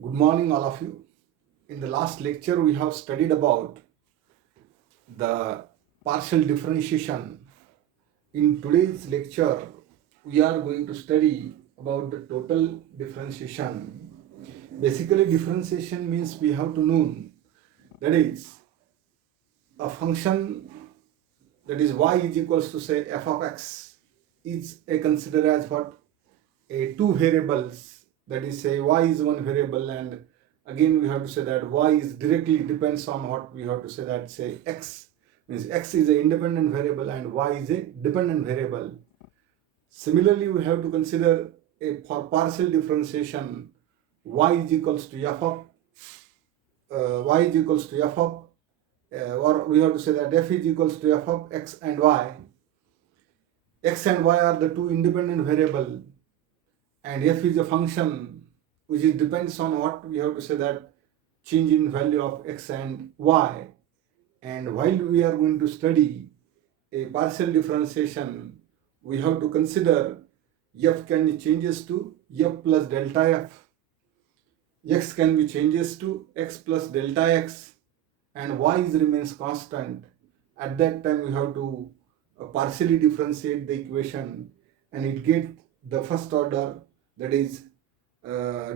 Good morning, all of you. In the last lecture, we have studied about the partial differentiation. In today's lecture, we are going to study about the total differentiation. Basically, differentiation means we have to know that is a function that is y is equals to say f of x is a considered as what a two variables, that is say y is one variable, and again we have to say that y is directly depends on what we have to say that say x means x is a independent variable and y is a dependent variable. Similarly, we have to consider a for partial differentiation y is equals to f of y is equals to f of or we have to say that f is equals to f of x and y. X and y are the two independent variable and f is a function which is depends on what we have to say that change in value of x and y. And while we are going to study a partial differentiation, we have to consider f can be changes to f plus delta f, x can be changes to x plus delta x, and y is remains constant. At that time we have to partially differentiate the equation and it get the first order, that is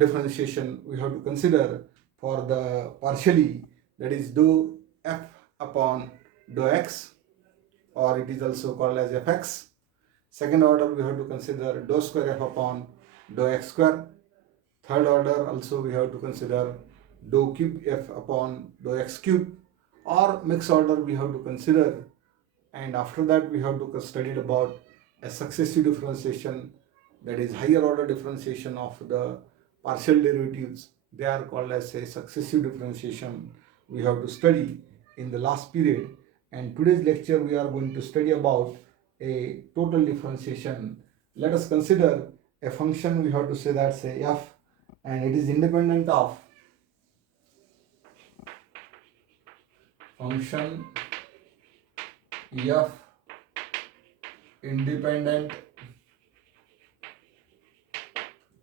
differentiation we have to consider for the partially, that is dou f upon dou x, or it is also called as fx. Second order we have to consider dou square f upon dou x square. Third order also we have to consider dou cube f upon dou x cube, or mixed order we have to consider. And after that we have to study about a successive differentiation, that is higher order differentiation of the partial derivatives. They are called as a successive differentiation we have to study in the last period. And today's lecture we are going to study about a total differentiation. Let us consider a function we have to say that say f, and it is independent of function f independent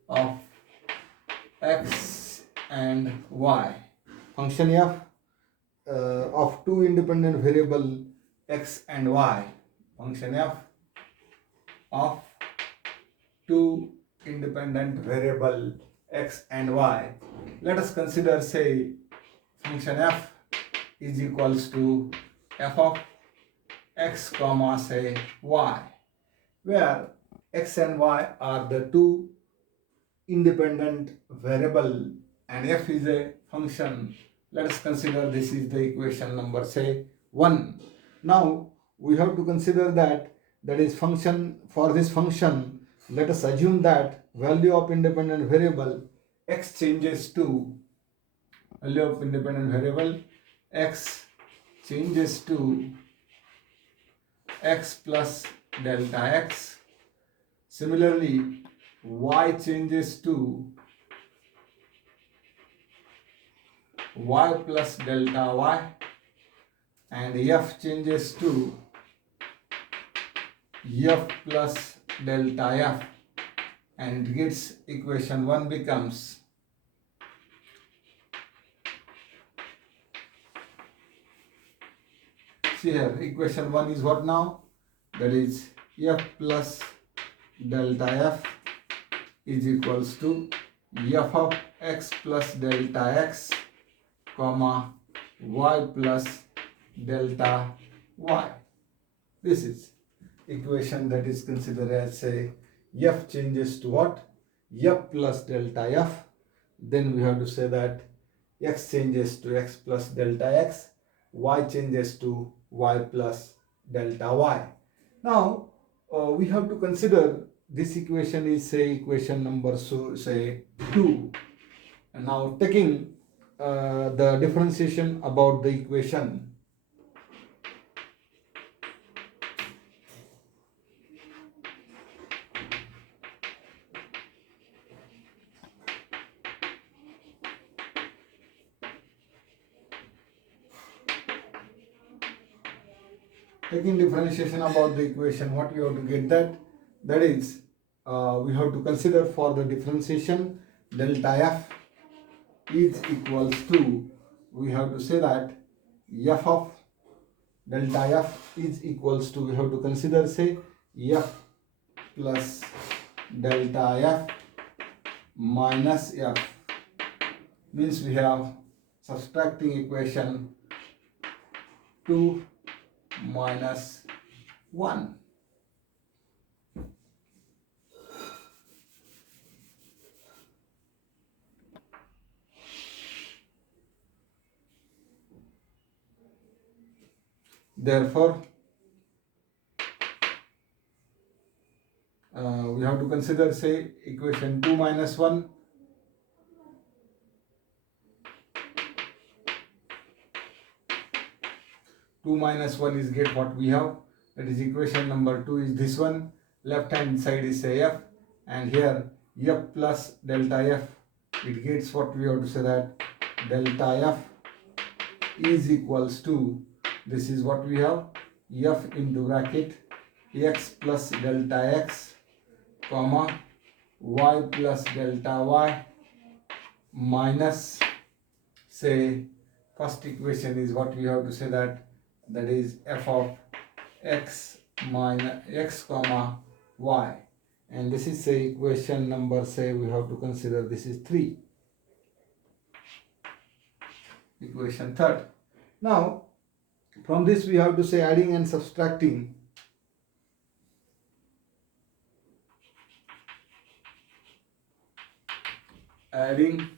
of x and y. Function f of two independent variable x and y. Function f of two independent variable x and y. Let us consider say function f is equals to f of x comma say y, where x and y are the two independent variable and f is a function. Let us consider this is the equation number say 1. Now we have to consider that is function. For this function, let us assume that value of independent variable x changes to value of independent variable x changes to x plus delta x. Similarly, y changes to y plus delta y, and f changes to f plus delta f, and it gets equation 1 becomes see here equation 1 is what now, that is f plus delta f is equals to f of x plus delta x comma y plus delta y. This is equation that is considered as say f changes to what, f plus delta f. Then we have to say that x changes to x plus delta x, y changes to y plus delta y. Now we have to consider this equation is say equation number so say 2. And now taking the differentiation about the equation, taking differentiation about the equation, what we have to get that is we have to consider for the differentiation delta f is equals to, we have to say that f of delta f is equals to, we have to consider say f plus delta f minus f, means we have subtracting equation 2 minus 1. Therefore, we have to consider say equation 2 minus 1. 2 minus 1 is get what we have, that is equation number 2 is this one, left hand side is say f, and here f plus delta f, it gets what we have to say that delta f is equals to, this is what we have, f into bracket x plus delta x comma y plus delta y minus, say first equation is what we have to say that is f of x minus x comma y, and this is say equation number, say we have to consider this is 3, equation third. Now from this we have to say adding and subtracting, adding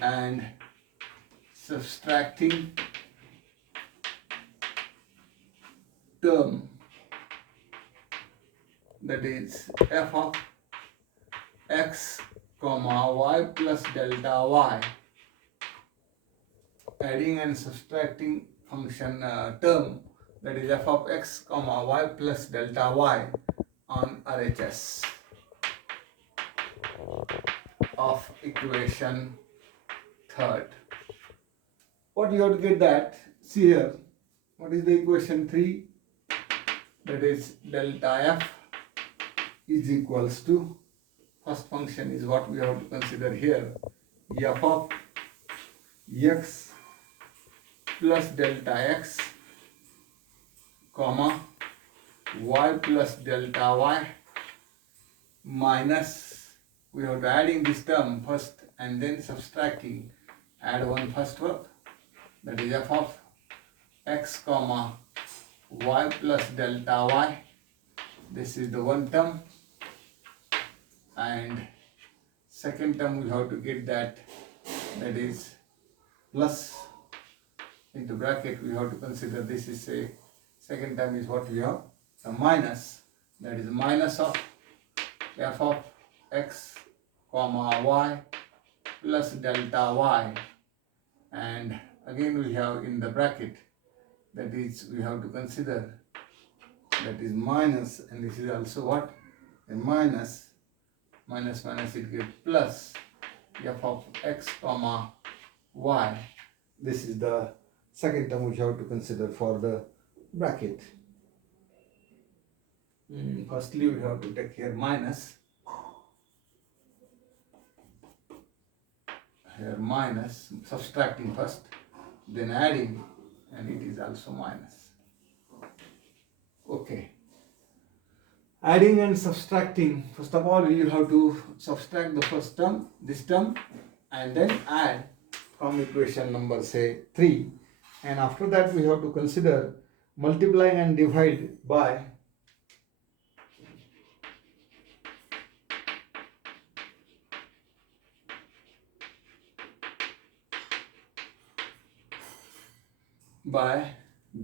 and subtracting term, that is f of x comma y plus delta y, adding and subtracting function term, that is f of x comma y plus delta y on RHS of equation third. What you have to get that, see here, what is the equation 3, that is delta f is equals to, first function is what we have to consider here, f of x plus delta x comma y plus delta y minus, we have to adding this term first and then subtracting, add one first verb, that is f of x comma y plus delta y, this is the one term, and second term we have to get that is plus into bracket, we have to consider this is a second term is what we have, a minus, that is minus of f of x comma y plus delta y, and again we have in the bracket, that is we have to consider that is minus, and this is also what, a minus, minus minus it gives plus f of x comma y, this is the second term which you have to consider for the bracket. Firstly we have to take here minus, here minus, subtracting first, then adding, and it is also minus. Okay. Adding and subtracting, first of all you have to subtract the first term, this term, and then add from equation number say 3, and after that we have to consider multiply and divide by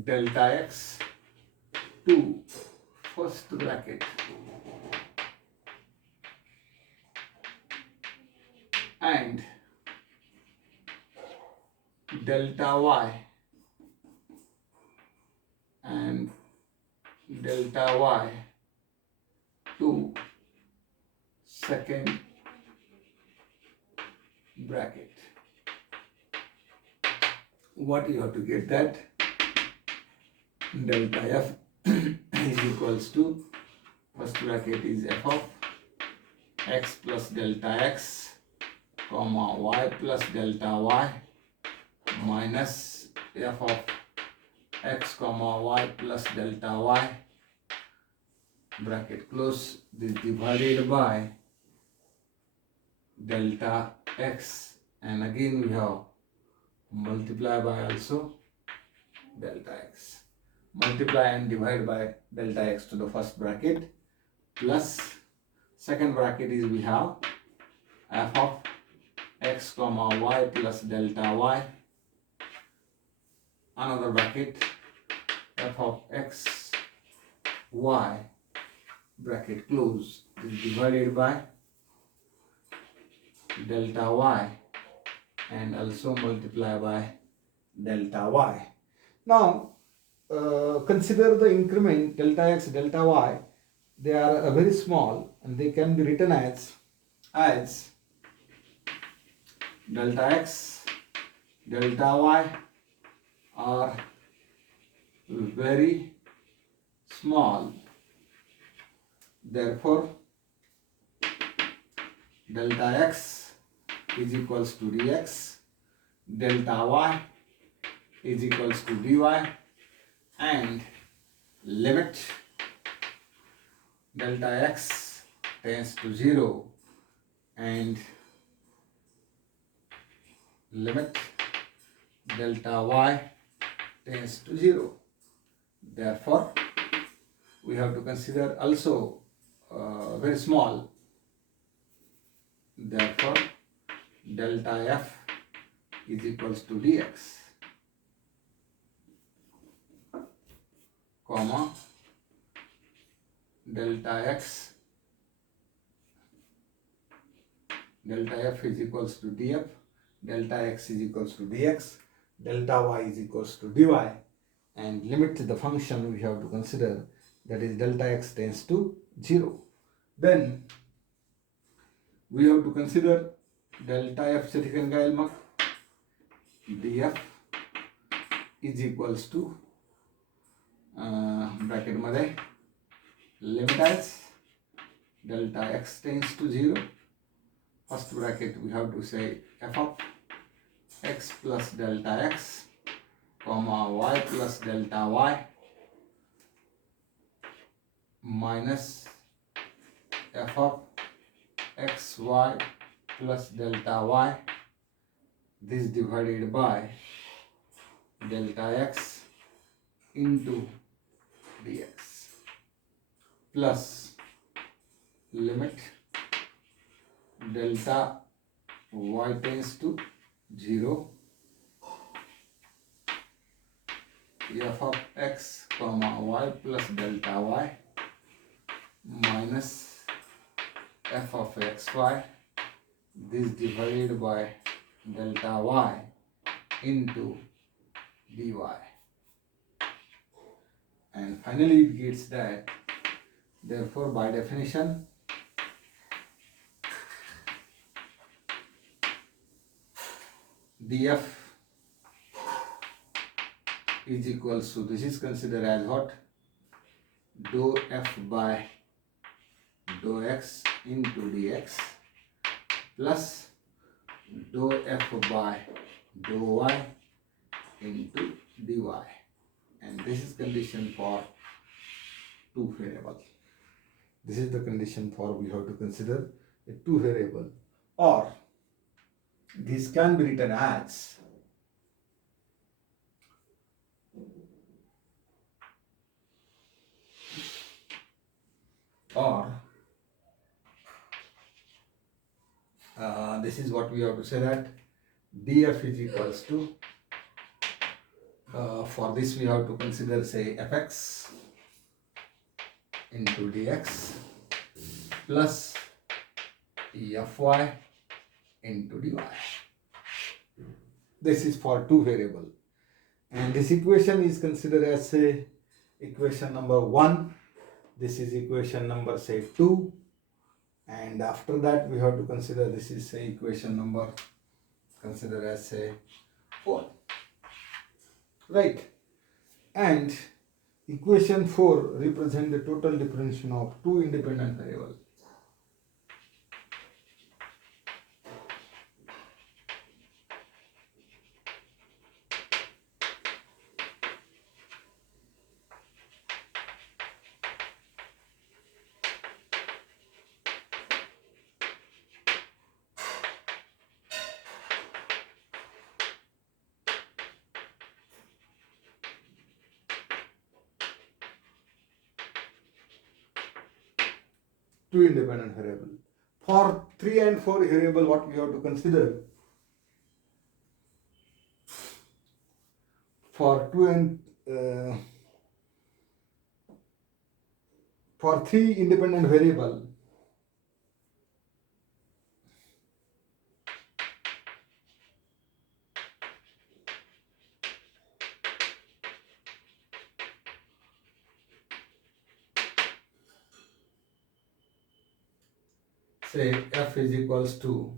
delta x to first bracket and delta y and delta y to second bracket. What you have to get that delta f is equals to, first bracket is f of x plus delta x comma y plus delta y minus f of x comma y plus delta y bracket close, this divided by delta x, and again we have multiply by also delta x, multiply and divide by delta x to the first bracket, plus second bracket is we have f of x comma y plus delta y, another bracket f of x y bracket close, is divided by delta y and also multiply by delta y. Now consider the increment delta x, delta y. They are very small and they can be written as delta x, delta y are very small. Therefore, delta x is equals to dx, delta y is equals to dy, and limit delta x tends to 0 and limit delta y tends to 0. Therefore, we have to consider also very small. Therefore, delta f is equals to dx, comma delta x, delta f is equals to df, delta x is equals to dx, delta y is equals to dy, and limit the function we have to consider, that is delta x tends to 0. Then we have to consider delta f चे ठिकाणी काय येईल मग df is equals to bracket मध्ये limit as delta x tends to 0. First bracket we have to say f of x plus delta x comma y plus delta y minus f of x y plus delta y, this divided by delta x into dx, plus limit delta y tends to 0, f of x comma y plus delta y minus f of xy, this divided by delta y into dy, and finally it gets that, therefore by definition df is equals to, this is considered as what, dou f by dou x into dx plus dou f by dou y into dy, and this is condition for two variable. This is the condition for we have to consider a two variable, or this can be written as this is what we have to say, that df is equals to, for this we have to consider say fx into dx plus fy into dy. This is for two variable, and this equation is considered as say equation number 1, this is equation number say 2, and after that we have to consider this is say equation number consider as say 4, right? And equation 4 represent the total differentiation of two independent variables. two independent variable. For 3 and 4 variable, what we have to consider? For 2 and for 3 independent variable, say f is equals to,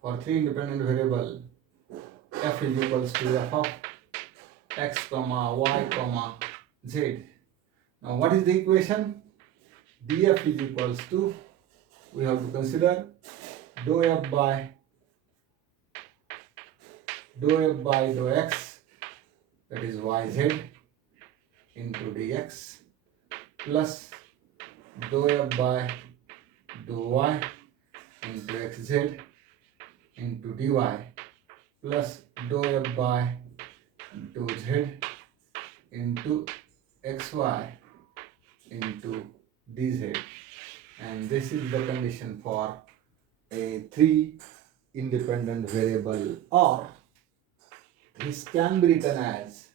for 3 independent variable, f is equals to f of x comma y comma z. Now what is the equation? df is equals to, we have to consider dou f by dou x, that is yz, into dx, plus dou f by dou y into xz into dy, plus dou f by dou z into xy into dz. And this is the condition for a 3 independent variable, or this can be written as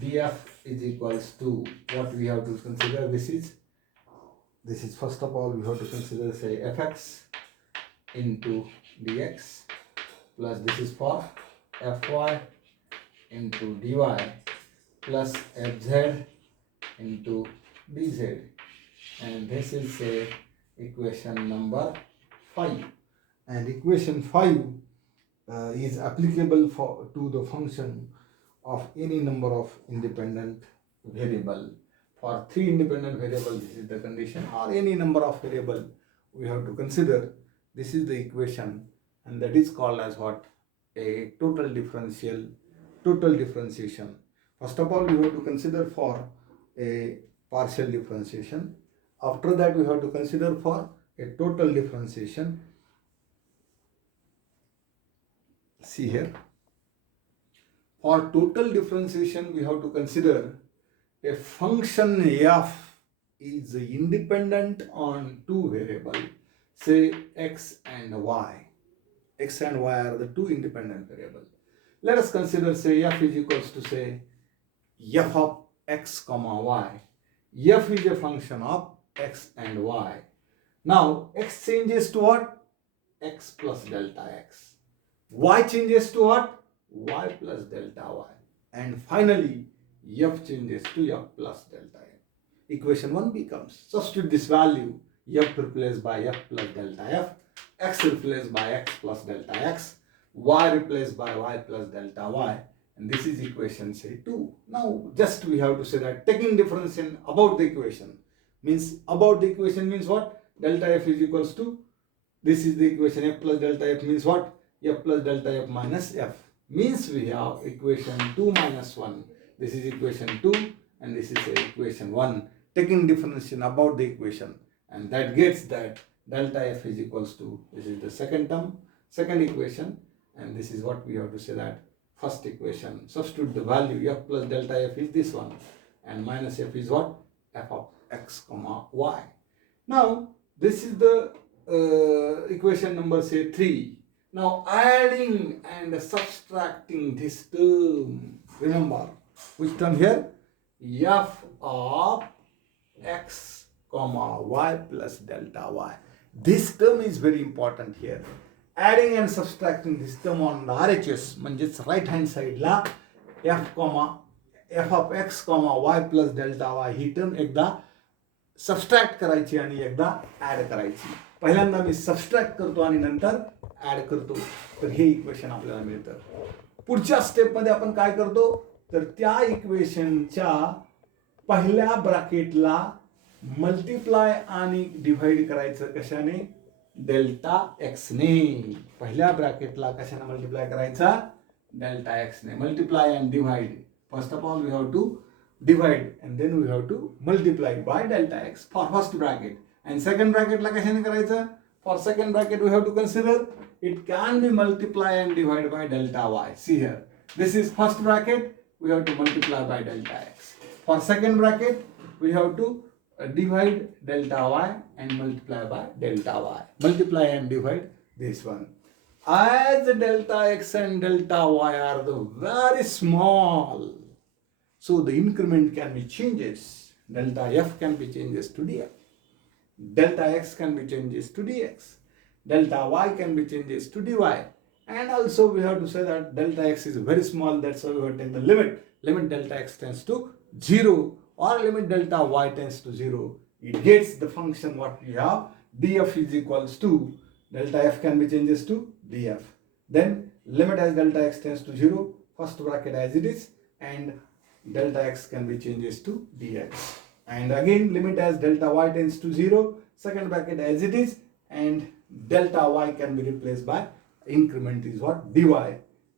df is equals to, what we have to consider, this is first of all we have to consider, say, fx into dx, plus this is for fy into dy, plus fz into dz, and this is, say, equation number 5. And equation 5 is applicable to the function of any number of independent variable. For 3 independent variables, this is the condition, or any number of variable we have to consider. This is the equation, and that is called as what? A total differentiation. First of all, we have to consider for a partial differentiation. After that, we have to consider for a total differentiation. See here, for total differentiation, we have to consider a function f is independent on 2 variables, say x and y. X and y are the 2 independent variables. Let us consider, say, f is equals to, say, f of x comma y. F is a function of x and y. Now x changes to what? X plus delta x. Y changes to what? Y plus delta y. And finally f changes to f plus delta f. Equation 1 becomes, substitute this value, f replaced by f plus delta f, x replaced by x plus delta x, y replaced by y plus delta y, and this is equation, say, 2. Now just we have to say that taking difference in about the equation means what? Delta f is equals to, this is the equation, f plus delta f means what? F plus delta f minus f, means we have equation 2 minus 1. This is equation 2 and this is equation 1, taking differentiation about the equation, and that gets that delta f is equals to, this is the second term, second equation, and this is what we have to say that first equation. Substitute the value, f plus delta f is this one, and minus f is what? F of x comma y. Now this is the equation number, say, 3. Now adding and subtracting this term, remember which term here? F of x comma y plus delta y. This term is very important here. Adding and subtracting this term on the RHS, म्हणजेच right hand side ला f of x comma y plus delta y ही term एकदा subtract करायची आणि एकदा add करायची. पहिल्यांदा मी subtract करतो आणि नंतर ऍड करतो, तर हे इक्वेशन आपल्याला मिळतं. पुढच्या स्टेप मध्ये आपण काय करतो, तर त्या इक्वेशनच्या पहिल्या ब्रॅकेटला मल्टिप्लाय आणि डिवाइड करायचं कशाने? डेल्टा एक्स ने. पहिल्या ब्रॅकेटला कशाने मल्टिप्लाय करायचा? डेल्टा एक्स ने. Multiply and divide. First of all we have to divide and then we have to multiply by delta x for first bracket, and second bracket ला कशाने करायचं? For second bracket we have to consider it can be multiply and divide by delta y. See here, this is first bracket, we have to multiply by delta x. For second bracket we have to divide delta y and multiply by delta y. Multiply and divide this one. As delta x and delta y are the very small, so the increment can be changes. Delta f can be changes to df. Delta x can be changes to dx. Delta y can be changes to dy. And also we have to say that delta x is very small, that's why we have to take the limit. Limit delta x tends to 0 or limit delta y tends to 0. It gets the function what we have, df is equals to, delta f can be changes to df. Then limit as delta x tends to 0, first bracket as it is, and delta x can be changes to dx. And again limit as delta y tends to 0, second bracket as it is, and delta y can be replaced by increment is what, dy.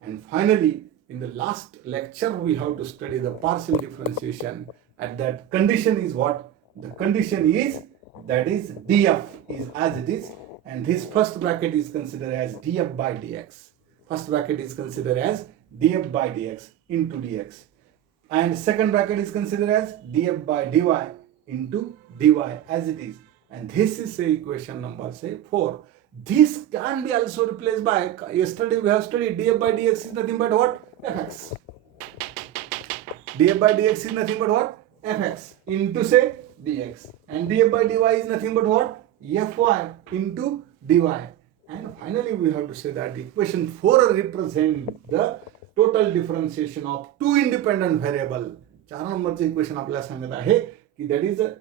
And finally in the last lecture we have to study the partial differentiation. At that condition is what, the condition is that is df is as it is, and this first bracket is considered as df by dx. First bracket is considered as df by dx into dx, and second bracket is considered as df by dy into dy as it is, and this is say equation number say 4. This can be also replaced by, yesterday we have studied df by dx is nothing but what, fx. df by dx is nothing but what, fx into say dx, and df by dy is nothing but what, fy into dy. And finally we have to say that equation 4 represents the total differentiation of two independent variable. 4 नंबरचं equation आपल्याला सांगत आहे की that is a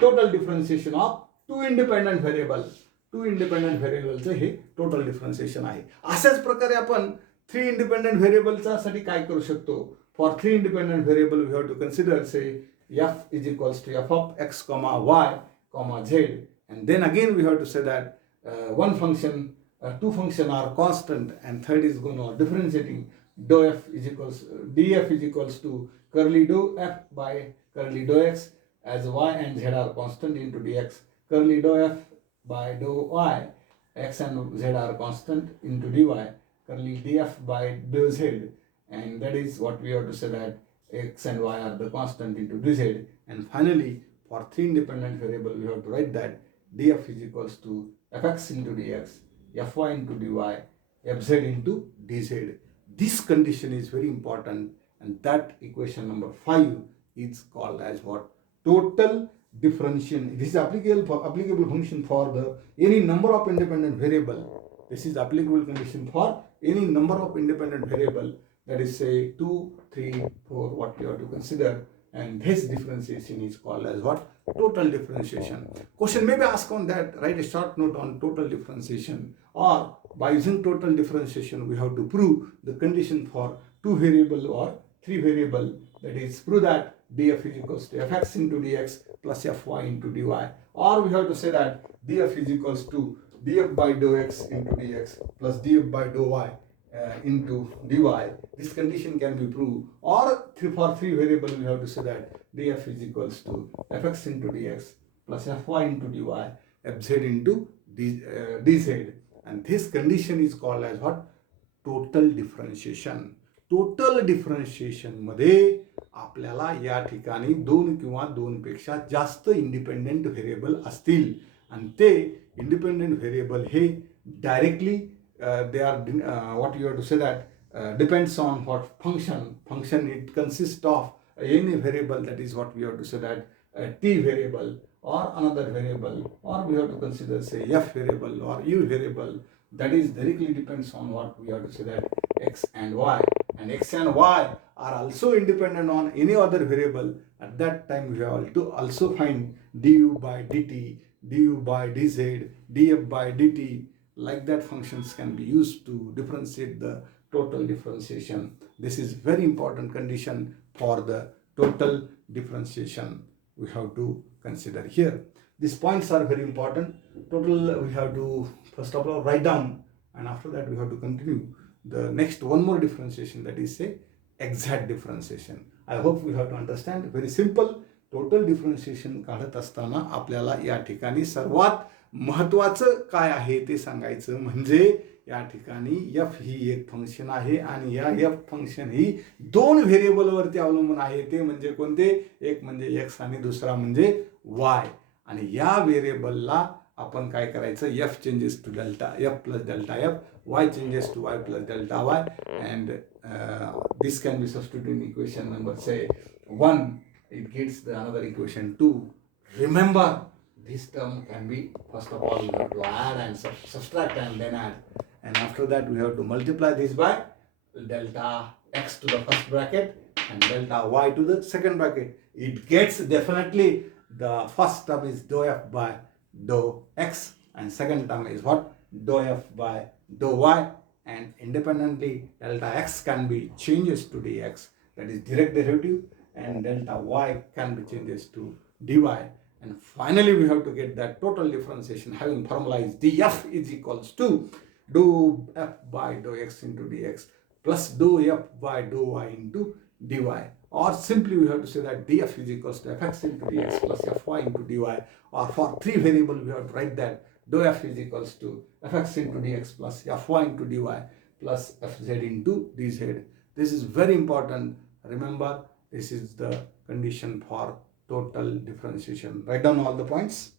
total differentiation of two independent variable. Two independent व्हेरिएबलचं हे total differentiation आहे. अशाच प्रकारे आपण 3 इंडिपेंडंट व्हेरिएबलचा साठी काय करू शकतो. For 3 independent variable we have to consider say f is equals to f of x comma y comma z, and then again we have to say that one function, two function are constant, and third is going to differentiating. Dou f is equals df is equals to curly dou f by curly dou x, as y and z are constant, into dx curly dou f by dou y, x and z are constant, into dy curly df by dou z, and that is what we have to say that x and y are the constant into dz. And finally for 3 independent variable we have to write that df is equals to fx into dx, fy into dy, fz into dz. This condition is very important, and that equation number 5 is called as what, total differentiation. This is applicable function for the any number of independent variable. This is applicable condition for any number of independent variable, that is say 2, 3, 4 what you have to consider, and this differentiation is called as what, total differentiation. Question may be asked on that. Write a short note on total differentiation, or by using total differentiation we have to prove the condition for 2 variable or 3 variable, that is prove that df is equals to fx into dx plus fy into dy, or we have to say that df is equals to df by dou x into dx plus df by dou y into dy. This condition can be proved. Or for 3 variable we have to say that df is equals to fx into dx plus fy into dy, fz into dz, and this condition is called as what, total differentiation. Total differentiation मध्ये आपल्याला या ठिकाणी 2 किंवा 2 पेक्षा जास्त independent variable असतील, आणि ते इंडिपेंडेंट व्हेरिएबल हे directly they are what you have to say that depends on what function it consists of any variable, that is what we have to say that t variable or another variable, or we have to consider say f variable or u variable, that is directly depends on what we have to say that x and y, and x and y are also independent on any other variable. At that time we have to also find du by dt, du by dz, df by dt. Like that functions can be used to differentiate the total differentiation. This is very important condition for the total differentiation we have to consider here. These points are very important. Total we have to first of all write down, and after that we have to continue the next one more differentiation, that is say exact differentiation. I hope we have to understand. Very simple. Total differentiation काढत असताना आपल्याला या ठिकाणी सर्वात महत्त्वाचं काय आहे ते सांगायचं, म्हणजे या ठिकाणी f ही एक फंक्शन आहे, आणि या f फंक्शन ही 2 व्हेरिएबलवरती अवलंबून आहे. ते म्हणजे कोणते, एक म्हणजे x आणि दुसरा म्हणजे y. आणि या व्हेरिएबलला आपण काय करायचं, f changes to delta f plus delta f, y changes to y plus delta y, and this can be substituted in equation number say 1. It gets the another equation 2. Remember, this term can be, first of all, we have to add and subtract and then add. And after that, we have to multiply this by delta x to the first bracket and delta y to the second bracket. It gets definitely the first term is dou f by dou x and second term is what? Dou f by dou y, and independently delta x can be changes to dx, that is direct derivative, and delta y can be changes to dy. And finally we have to get that total differentiation having formalized df is equals to dou f by dou x into dx plus dou f by dou y into dy, or simply we have to say that df is equals to fx into dx plus fy into dy, or for three variable we have to write that dou f is equals to fx into dx plus fy into dy plus fz into dz. This is very important. Remember, this is the condition for total differentiation. Write down all the points.